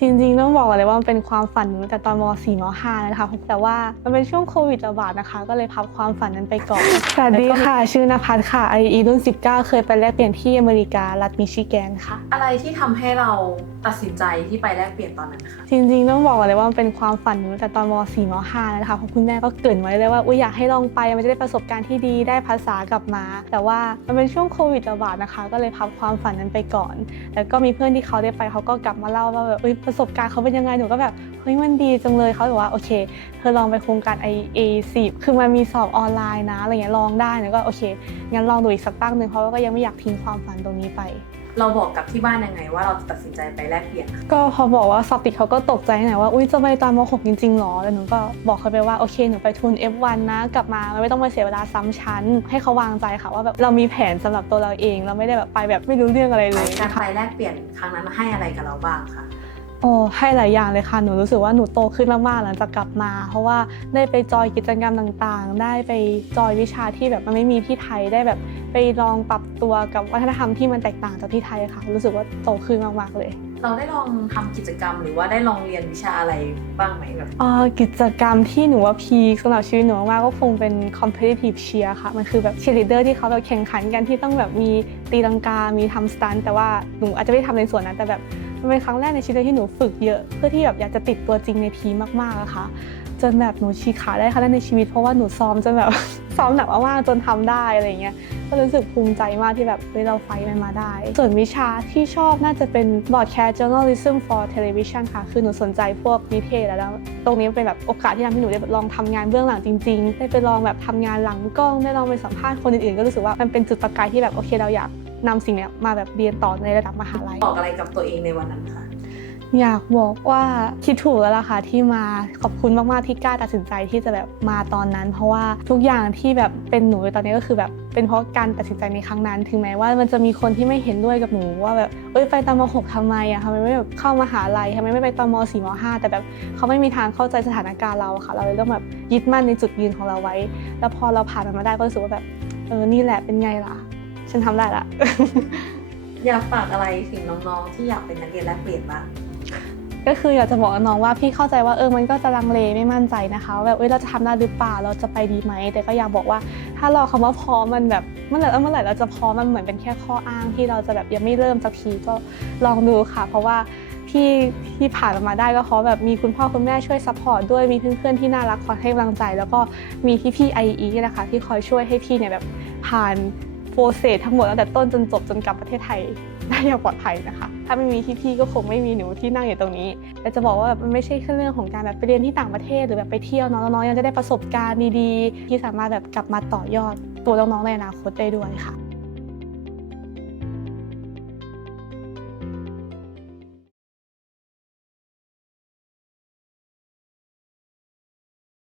จริงๆต้องบอกเลยว่ามันเป็นความฝันหนูตั้งแต่ตอนม .4 ม .5 เลยนะคะแต่ว่ามันเป็นช่วงโควิดระบาดนะคะ ก็เลยพับความฝันนั้นไปก่อนสวัสดีค่ะ ชื่อนภัสค่ะ IE รุ่น 19 เคยไปแลกเปลี่ยนที่อเมริการัฐมิชิแกนค่ะ อะไรที่ทำให้เราตัดสินใจที่ไปแลกเปลี่ยนตอนนั้นนะคะจริงๆต้องบอกเลยว่ามันเป็นความฝันหนูตั้งแต่ตอนม .4 ม .5 เลยนะคะเพราะคุณแม่ก็เกรินไว้เลยว่าอุ๊ยอยากให้ลองไปมันจะได้ประสบการณ์ที่ดีได้ภาษากลับมา แต่ว่ามันเป็นช่วงโควิดระบาดนะคะ ก็เลยพับความฝันนั้นไปก่อน แล้วก็มีเพื่อนที่เขาได้ไปเขาก็กลับมาเล่าว่าแบบเอ้ยประสบการณ์เขาเป็นยังไงหนูก็แบบเฮ้ยมันดีจังเลยเขาบอกว่าโอเคเธอลองไปโครงการ i a 10คือมันมีสอบออนไลน์นะอะไรเงี้ยลองได้แล้วก็โอเคงั้นลองดูอีกสักตั้งหนึ่งเพราะว่าก็ยังไม่อยากทิ้งความฝันตรงนี้ไปเราบอกกับที่บ้านยังไงว่าเราจะตัดสินใจไปแลกเปลี่ยนนะคะก็พอบอกว่าสอบติดเขาก็ตกใจหน่อยว่าอุ้ยจะไปตอนม .6 จริงๆหรอแล้วหนูก็บอกเขาไปว่าโอเคหนูไปทุน F1 นะ กลับมาไม่ต้องไปเสียเวลาซ้ำชั้น ให้เขาวางใจค่ะว่าแบบเรามีแผนสำหรับตัวเราเอง เราไม่ได้แบบไปแบบไม่รู้เรื่องอะไรเลยการนะคะไปแลกเปลี่ยนครั้งนั้นให้อะไรกับเราบ้างคะ โอ้ให้หลายอย่างเลยค่ะ หนูรู้สึกว่าหนูโตขึ้นมากๆหลังจากกลับมา เพราะว่าได้ไปจอยกิจกรรมต่างๆ ได้ไปจอยวิชาที่แบบมันไม่มีที่ไทยได้แบบไปลองปรับตัวกับวัฒนธรรมที่มันแตกต่างจากที่ไทยค่ะ รู้สึกว่าโตขึ้นมากๆเลย เราได้ลองทำกิจกรรมหรือว่าได้ลองเรียนวิชาอะไรบ้างไหมแบบเอ่อกิจกรรมที่หนูว่าพีคสำหรับชีวิตหนูมากๆก็คงเป็น competitive cheer ค่ะ มันคือแบบ cheerleader ที่เขาแบบแข่งขันกันที่ต้องแบบมีตีลังกา มีทำสตันแต่ว่าหนูอาจจะไม่ได้ทำในส่วนนั้นแต่แบบ มันเป็นครั้งแรกในชีวิตที่หนูฝึกเยอะเพื่อที่แบบอยากจะติดตัวจริงในทีมมากๆอะค่ะ จนแบบหนูชี้ขาได้ครั้งแรกในชีวิตเพราะว่าหนูซ้อมจนแบบ ซ้อมหนักมากๆจนทำได้อะไรเงี้ยก็รู้สึกภูมิใจมากที่แบบเฮ้ยเราไฟท์มันมาได้ ส่วนวิชาที่ชอบน่าจะเป็น broadcast journalism for television ค่ะ คือหนูสนใจพวกนิเทศแล้ว ตรงนี้เป็นแบบโอกาสที่ทำให้หนูได้ลองทำงานเบื้องหลังจริงๆ ได้ไปลองแบบทำงานหลังกล้องได้ลองไปสัมภาษณ์คนอื่นๆ ก็รู้สึกว่ามันเป็นจุดประกายที่แบบโอเคเราอยากนำสิ่งนี้มาแบบเรียนต่อในระดับมหาลัย บอกอะไรกับตัวเองในวันนั้นคะ อยากบอกว่าคิดถูกแล้วล่ะค่ะที่มาขอบคุณมากๆที่กล้าตัดสินใจที่จะแบบมาตอนนั้น เพราะว่าทุกอย่างที่แบบเป็นหนูตอนนี้ก็คือแบบเป็นเพราะการตัดสินใจในครั้งนั้น ถึงแม้ว่ามันจะมีคนที่ไม่เห็นด้วยกับหนูว่าแบบเอ้ยไปตอนม .6 ทำไมอะทำไมไม่แบบเข้ามหาลัยทำไมไม่ไปตอนม .4 ม .5 แต่แบบเขาไม่มีทางเข้าใจสถานการณ์เราค่ะ เราเลยต้องแบบยึดมั่นในจุดยืนของเราไว้ แล้วพอเราผ่านมันมาได้ก็รู้สึกว่าแบบเออนี่แหละเป็นไงล่ะ ฉันทำได้ละอยากฝากอะไรถึงน้องๆที่อยากเป็นนักเรียนแลกเปลี่ยนบ้าง ก็คืออยากจะบอกน้องว่าพี่เข้าใจว่าเออมันก็จะลังเลไม่มั่นใจนะคะแบบเอ้ยเราจะทำได้หรือเปล่าเราจะไปดีไหมแต่ก็อยากบอกว่า ถ้ารอคำว่าพร้อมมันแบบเมื่อไหร่เมื่อไหร่เราจะพร้อมมันเหมือนเป็นแค่ข้ออ้างที่เราจะแบบยังไม่เริ่มสักทีก็ลองดูค่ะ เพราะว่าพี่ที่ผ่านมาได้ก็เพราะแบบมีคุณพ่อคุณแม่ช่วยซัพพอร์ตด้วยมีเพื่อนๆที่น่ารักคอยให้กำลังใจ แล้วก็มีพี่พี่ไอเอนะคะที่คอยช่วยให้พี่เนี่ยแบบผ่านโปรเซสทั้งหมดตั้งแต่ต้นจนจบจนกลับประเทศไทย ได้อย่างปลอดภัยนะคะ ถ้าไม่มีพี่ๆก็คงไม่มีหนูที่นั่งอยู่ตรงนี้แต่จะบอกว่าแบบมันไม่ใช่แค่เรื่องของการแบบไปเรียนที่ต่างประเทศหรือแบบไปเที่ยวน้องๆยังจะได้ประสบการณ์ดีๆ ที่สามารถแบบกลับมาต่อยอดตัวน้องๆในอนาคตได้ด้วยค่ะ